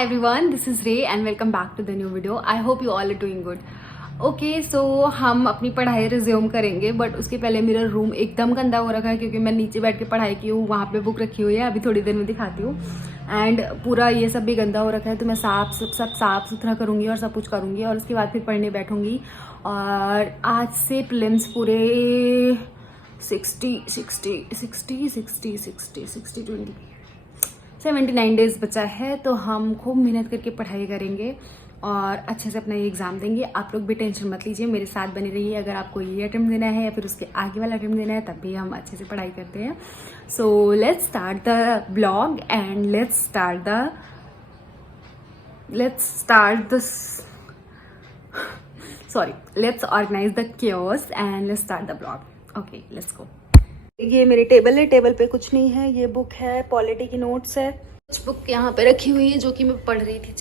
Everyone, this is Ray and welcome back to the new video. I hope you all are doing good. Okay so हम अपनी पढ़ाई resume करेंगे but उसके पहले मेरा room एकदम गंदा हो रखा है क्योंकि मैं नीचे बैठ के पढ़ाई की हूँ. वहाँ पे बुक रखी हुई है, अभी थोड़ी देर में दिखाती हूँ. एंड पूरा ये सब भी गंदा हो रखा है तो मैं सब साफ सुथरा करूँगी और सब कुछ करूँगी और उसके बाद फिर पढ़ने बैठूँगी. और आज से प्रीलिम्स पूरे 79 डेज बचा है तो हम खूब मेहनत करके पढ़ाई करेंगे और अच्छे से अपना ये एग्जाम देंगे. आप लोग भी टेंशन मत लीजिए, मेरे साथ बने रहिए. अगर आपको ये अटेम्प्ट देना है या फिर उसके आगे वाला अटेम्प्ट देना है तब भी हम अच्छे से पढ़ाई करते हैं. So let's start the blog and let's organise the chaos and let's start the blog. Okay let's go. ये मेरी टेबल है, टेबल पे कुछ नहीं है. ये बुक है, पॉलिटी की नोट्स है. कुछ बुक यहाँ पे रखी हुई है जो कि मैं पढ़ रही थी.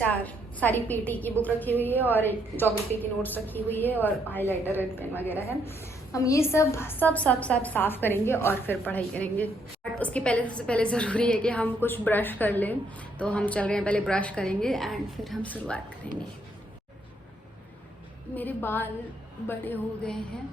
सारी पीटी की बुक रखी हुई है और एक ज्योग्राफी की नोट्स रखी हुई है और हाइलाइटर रेड पेन वगैरह है. हम ये सब साफ करेंगे और फिर पढ़ाई करेंगे. बट उसके पहले सबसे पहले ज़रूरी है कि हम कुछ ब्रश कर लें. तो हम चल रहे हैं, पहले ब्रश करेंगे एंड फिर हम शुरुआत करेंगे. मेरे बाल बड़े हो गए हैं.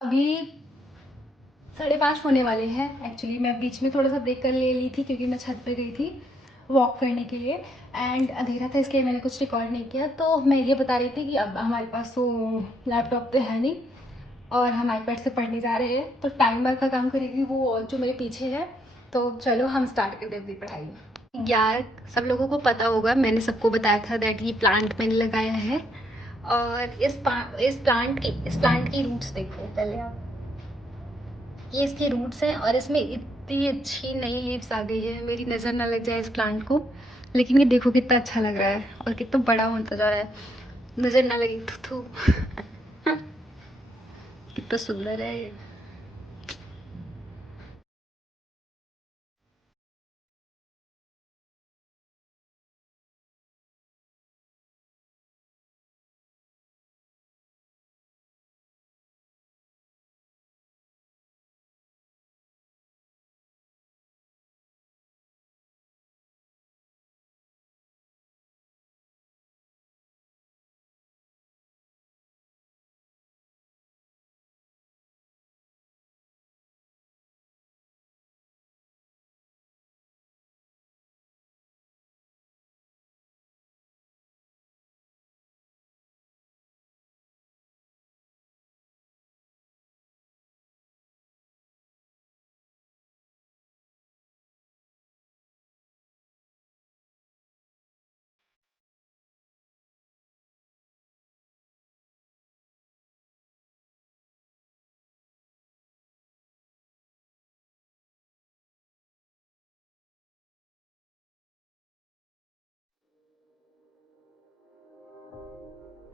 अभी 5:30 होने वाले हैं. एक्चुअली मैं बीच में थोड़ा सा ब्रेक कर ले ली थी क्योंकि मैं छत पे गई थी वॉक करने के लिए एंड अंधेरा था इसके लिए मैंने कुछ रिकॉर्ड नहीं किया. तो मैं ये बता रही थी कि अब हमारे पास तो लैपटॉप तो है नहीं और हम आईपैड से पढ़ने जा रहे हैं. तो टाइमर का काम करेगी वो जो मेरे पीछे है. तो चलो हम स्टार्ट करते हैं अपनी पढ़ाई। यार सब लोगों को पता होगा, मैंने सबको बताया था दैट ये प्लांट मैंने लगाया है। और इस प्लांट की रूट्स देखो पहले आप। ये इसके रूट्स हैं और इसमें इतनी अच्छी नई लीव्स आ गई है। मेरी नज़र ना लग जाए इस प्लांट को, लेकिन ये देखो कितना अच्छा लग रहा है और कितना बड़ा होता जा रहा है। नज़र ना लगे थू कितना सुंदर है ये।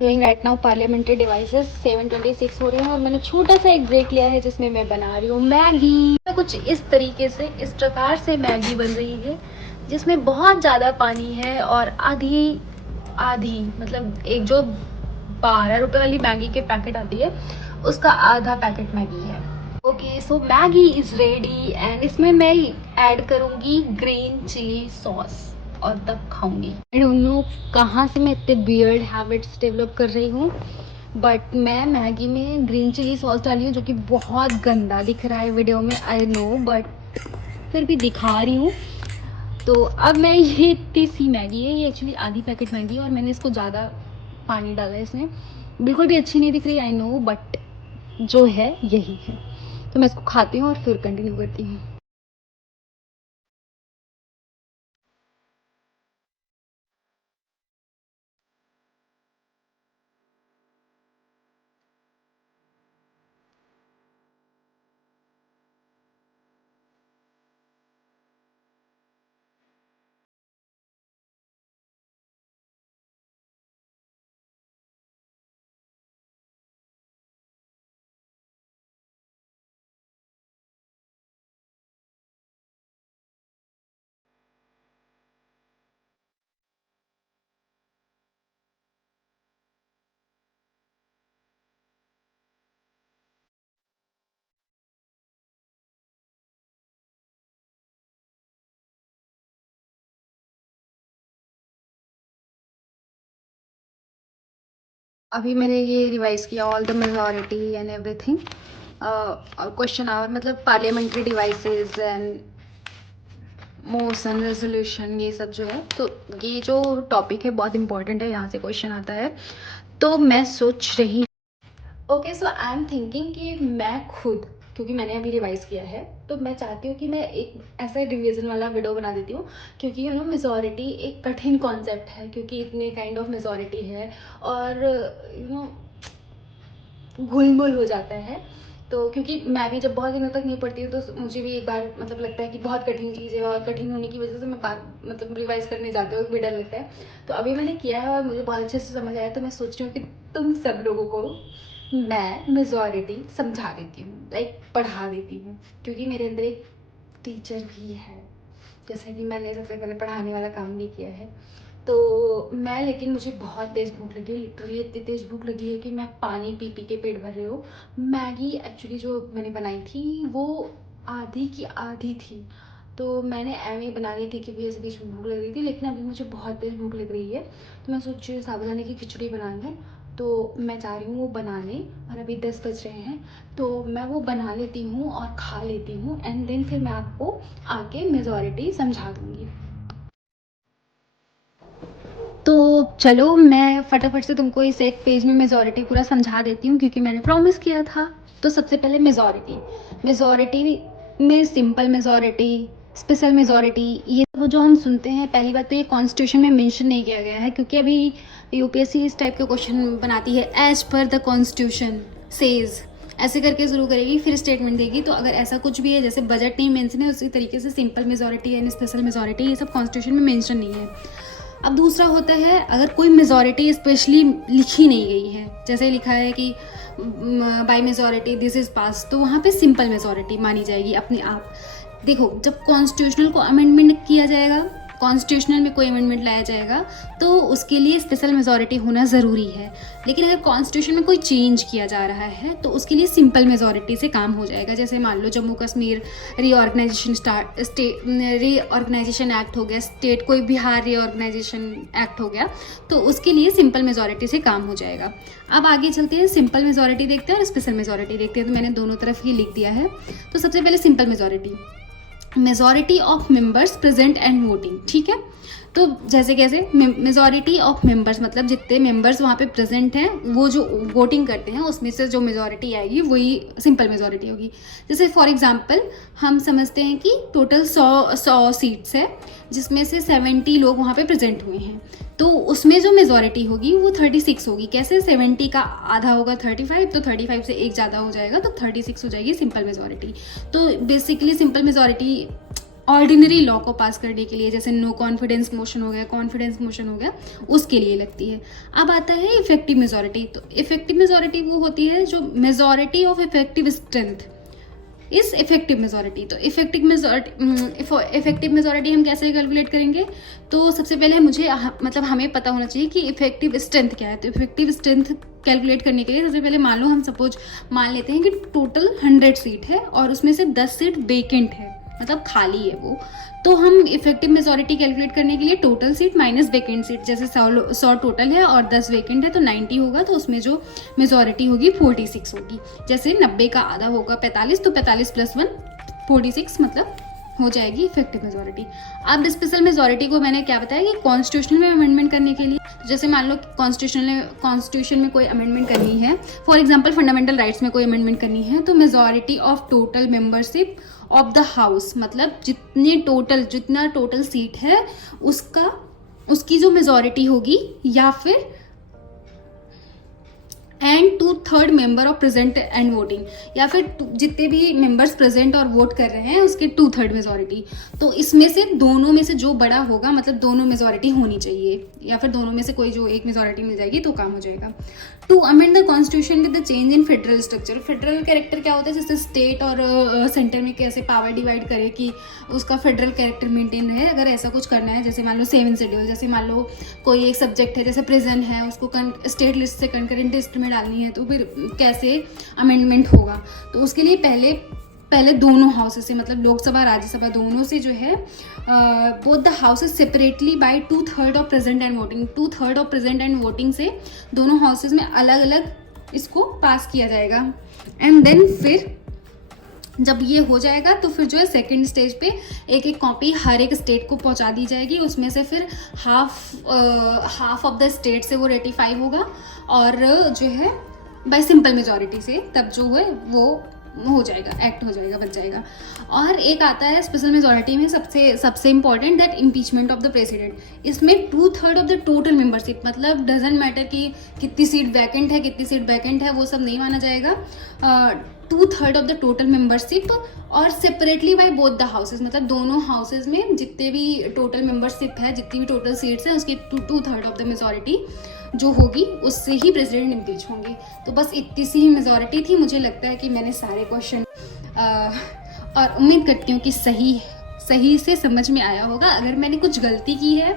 Doing right now parliamentary devices 7:26 हो रहे हैं और मैंने छोटा सा एक ब्रेक लिया है जिसमें मैं बना रही हूँ मैगी। कुछ इस तरीके से, इस प्रकार से मैगी बन रही है जिसमें बहुत ज़्यादा पानी है और आधी आधी मतलब एक जो 12 रुपए वाली मैगी के पैकेट आती है उसका आधा पैकेट मैगी है। Okay so Maggi is ready and इसमें मैं ऐड करूँगी ग्रीन चिली सॉस और तब खाऊंगी। आई डोंट नो कहाँ से मैं इतने बियर्ड हैबिट्स डेवलप कर रही हूँ, बट मैं मैगी में ग्रीन चिली सॉस डाली हूँ जो कि बहुत गंदा दिख रहा है वीडियो में, आई नो, बट फिर भी दिखा रही हूँ। तो अब मैं ये इतनी सी मैगी है, ये एक्चुअली आधी पैकेट मैगी है और मैंने इसको ज़्यादा पानी डाला है इसमें, बिल्कुल भी अच्छी नहीं दिख रही, आई नो, बट जो है यही है। तो मैं इसको खाती हूँ और फिर कंटिन्यू करती हूँ। अभी मैंने ये रिवाइज किया all the majority and everything. Question hour मतलब parliamentary devices and motion resolution, ये सब जो है, तो ये जो टॉपिक है बहुत इंपॉर्टेंट है, यहाँ से क्वेश्चन आता है। तो मैं सोच रही okay so I am thinking कि मैं खुद, क्योंकि मैंने अभी रिवाइज किया है, तो मैं चाहती हूँ कि मैं एक ऐसा रिवीजन वाला वीडियो बना देती हूँ, क्योंकि मेजॉरिटी एक कठिन कॉन्सेप्ट है, क्योंकि इतने काइंड ऑफ मेजॉरिटी है और घुलमुल हो जाता है। तो क्योंकि मैं भी जब बहुत दिनों तक नहीं पढ़ती हूँ तो मुझे भी एक बार मतलब लगता है कि बहुत कठिन चीज़ है और कठिन होने की वजह से मैं बात मतलब रिवाइज करने जाते हुए भी डर लगता है। तो अभी मैंने किया है और मुझे बहुत अच्छे से समझ आया, तो मैं सोच रही हूँ कि तुम सब लोगों को मैं मेजॉरिटी समझा देती हूँ, लाइक पढ़ा देती हूँ, क्योंकि मेरे अंदर एक टीचर भी है, जैसे कि मैंने सबसे पहले पढ़ाने वाला काम नहीं किया है। तो मैं, लेकिन मुझे बहुत तेज़ भूख लगी है, लिटरली इतनी तेज़ भूख लगी है कि मैं पानी पी पी के पेट भर रही हूँ। मैगी एक्चुअली जो मैंने बनाई थी वो आधी की आधी थी, तो मैंने एवं बना ली थी कि भैया से बीच में भूख लग रही थी, लेकिन अभी मुझे बहुत तेज़ भूख लग रही है। तो मैं सोच रही हूँ साबुदाने की खिचड़ी बना लूँ, तो मैं जा रही हूँ वो बनाने, और अभी 10 बज रहे हैं, तो मैं वो बना लेती हूँ और खा लेती हूँ एंड देन फिर मैं आपको आके मेजॉरिटी समझा दूँगी। तो चलो मैं फटाफट से तुमको इस एक पेज में मेजॉरिटी पूरा समझा देती हूँ, क्योंकि मैंने प्रॉमिस किया था। तो सबसे पहले मेजॉरिटी, मेजॉरिटी में सिंपल मेजॉरिटी, स्पेशल मेजॉरिटी, ये वो जो हम सुनते हैं, पहली बात तो ये कॉन्स्टिट्यूशन में मेंशन नहीं किया गया है, क्योंकि अभी यूपीएससी इस टाइप के क्वेश्चन बनाती है, as per the constitution says, ऐसे करके शुरू करेगी, फिर स्टेटमेंट देगी। तो अगर ऐसा कुछ भी है, जैसे बजट नहीं मेंशन है, उसी तरीके से simple majority and special majority, ये सब कॉन्स्टिट्यूशन में मेंशन नहीं है। अब दूसरा होता है, अगर कोई मेजॉरिटी स्पेशली लिखी नहीं गई है, जैसे लिखा है कि by majority this is pass, तो वहाँ पे सिंपल मेजॉरिटी मानी जाएगी अपने आप। देखो, जब कॉन्स्टिट्यूशनल को अमेंडमेंट किया जाएगा, कॉन्स्टिट्यूशनल में कोई अमेंडमेंट लाया जाएगा, तो उसके लिए स्पेशल मेजॉरिटी होना ज़रूरी है। लेकिन अगर कॉन्स्टिट्यूशन में कोई चेंज किया जा रहा है, तो उसके लिए सिंपल मेजॉरिटी से काम हो जाएगा। जैसे मान लो जम्मू कश्मीर रीऑर्गेनाइजेशन एक्ट हो गया, स्टेट कोई बिहार रीऑर्गेनाइजेशन एक्ट हो गया, तो उसके लिए सिंपल मेजॉरिटी से काम हो जाएगा। अब आगे चलते हैं, सिंपल मेजॉरिटी देखते हैं और स्पेशल मेजॉरिटी देखते हैं। तो मैंने दोनों तरफ ही लिख दिया है। तो सबसे पहले simple majority of members present and voting, ठीक है। तो जैसे कैसे, मेजॉरिटी ऑफ मेंबर्स मतलब जितने मेंबर्स वहाँ पे प्रेजेंट हैं, वो जो वोटिंग करते हैं उसमें से जो मेजॉरिटी आएगी वही सिंपल मेजॉरिटी होगी। जैसे फॉर एग्जांपल हम समझते हैं कि टोटल 100 सीट्स है, जिसमें से 70 लोग वहाँ पे प्रेजेंट हुए हैं, तो उसमें जो मेजॉरिटी होगी वो 36 होगी। कैसे, 70 का आधा होगा 35, तो 35 से एक ज़्यादा हो जाएगा, तो 36 हो जाएगी सिंपल मेजॉरिटी। तो basically simple majority ordinary law को पास करने के लिए, जैसे नो कॉन्फिडेंस मोशन हो गया, कॉन्फिडेंस मोशन हो गया, उसके लिए लगती है। अब आता है इफेक्टिव मेजॉरिटी। तो इफेक्टिव मेजॉरिटी वो होती है जो मेजॉरिटी ऑफ इफेक्टिव स्ट्रेंथ इस इफेक्टिव मेजॉरिटी। तो इफेक्टिव मेजॉरिटी हम कैसे कैलकुलेट करेंगे? तो सबसे पहले हमें पता होना चाहिए कि इफेक्टिव स्ट्रेंथ क्या है। तो इफेक्टिव स्ट्रेंथ कैलकुलेट करने के लिए सबसे पहले मान लो, हम सपोज मान लेते हैं कि टोटल 100 सीट है और उसमें से 10 सीट वेकेंट है, मतलब खाली है वो। तो हम इफेक्टिव मेजॉरिटी कैलकुलेट करने के लिए total seat minus vacant seat, जैसे 100 टोटल है और 10 वेकेंट है, तो 90 होगा, तो उसमें जो मेजॉरिटी होगी 46 होगी। जैसे 90 का आधा होगा 45, तो 45 + 1 46, मतलब हो जाएगी इफेक्टिव मेजॉरिटी। अब स्पेशल मेजॉरिटी को मैंने क्या बताया कि कॉन्स्टिट्यूशन में अमेंडमेंट करने के लिए, जैसे मान लो कॉन्स्टिट्यूशन में कोई अमेंडमेंट करनी है, फॉर एग्जांपल फंडामेंटल राइट्स में कोई अमेंडमेंट करनी है, तो majority of total membership of the house, मतलब जितना टोटल सीट है उसकी जो मेजॉरिटी होगी, या फिर and 2/3 member of present and voting, या फिर जितने भी मेंबर्स प्रेजेंट और वोट कर रहे हैं उसके 2/3 मेजॉरिटी। तो इसमें से दोनों में से जो बड़ा होगा, मतलब दोनों मेजॉरिटी होनी चाहिए, या फिर दोनों में से कोई जो एक मेजॉरिटी मिल जाएगी तो काम हो जाएगा। To amend the constitution with the change in federal structure. Federal character क्या होता है? जैसे स्टेट और सेंटर में कैसे पावर डिवाइड करे कि उसका फेडरल कैरेक्टर मेंटेन रहे। अगर ऐसा कुछ करना है, जैसे मान लो 7 शेड्यूल, जैसे मान लो कोई एक सब्जेक्ट है, जैसे प्रिजन है, उसको स्टेट लिस्ट से कंकरेंट लिस्ट में डालनी है, तो फिर कैसे अमेंडमेंट होगा? तो उसके लिए पहले दोनों हाउसेस से, मतलब लोकसभा राज्यसभा दोनों से जो है, both the houses separately by 2/3 of present and voting, 2/3 of present and voting से दोनों हाउसेस में अलग अलग इसको पास किया जाएगा। एंड देन फिर जब ये हो जाएगा तो फिर जो है सेकंड स्टेज पे एक एक कॉपी हर एक स्टेट को पहुंचा दी जाएगी। उसमें से फिर हाफ ऑफ द स्टेट से वो रेटिफाई होगा, और जो है बाय सिंपल मेजॉरिटी से तब जो है वो हो जाएगा, एक्ट हो जाएगा, बच जाएगा। और एक आता है स्पेशल मेजॉरिटी में सबसे important, that impeachment of the president. इसमें 2/3 ऑफ द टोटल मेंबरशिप, मतलब डजेंट मैटर कि कितनी सीट वैकेंट है, वो सब नहीं माना जाएगा। 2/3 ऑफ द टोटल मेंबरशिप, और separately by both the houses, मतलब दोनों हाउसेज में जितने भी टोटल मेंबरशिप है, जितनी भी टोटल सीट्स हैं, उसकी 2/3 ऑफ द मेजॉरिटी जो होगी उससे ही प्रेसिडेंट इम्पीच होंगे। तो बस इतनी सी ही मेजॉरिटी थी। मुझे लगता है कि मैंने सारे क्वेश्चन और उम्मीद करती हूँ कि सही से समझ में आया होगा। अगर मैंने कुछ गलती की है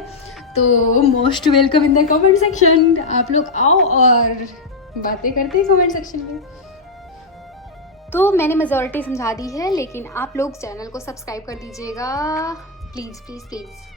तो most welcome in the comment section. आप लोग आओ और बातें करते हैं कमेंट सेक्शन में। तो मैंने मेजॉरिटी समझा दी है, लेकिन आप लोग चैनल को सब्सक्राइब कर दीजिएगा प्लीज़ प्लीज़ प्लीज़।